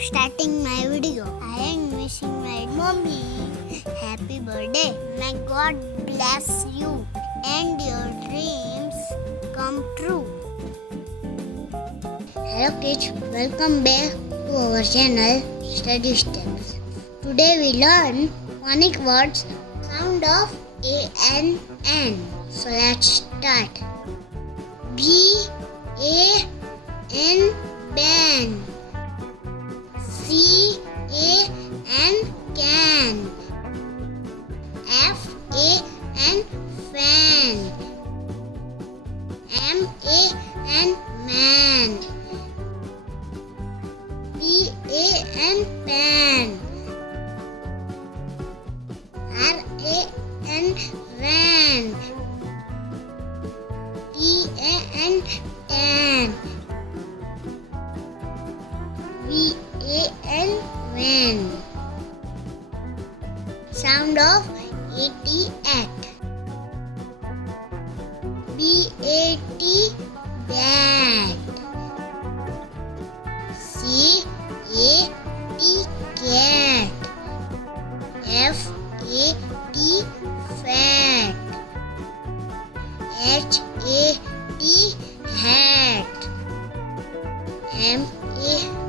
starting my video. I am wishing my mommy happy birthday. May God bless you and your dreams come true. Hello kids, welcome back to our channel Study Steps. Today we learn phonic words, sound of A and N. So let's start. B-A-N, ban. C-A-N, can. F-A-N, fan. M-A-N, man. P-A-N, pan. R-A-N, ran. T-A-N, tan. V-A-N, van. Sound of A-T, at. B-A-T, bat. C-A-T, cat. F-A-T, fat. H-A-T, hat. M-A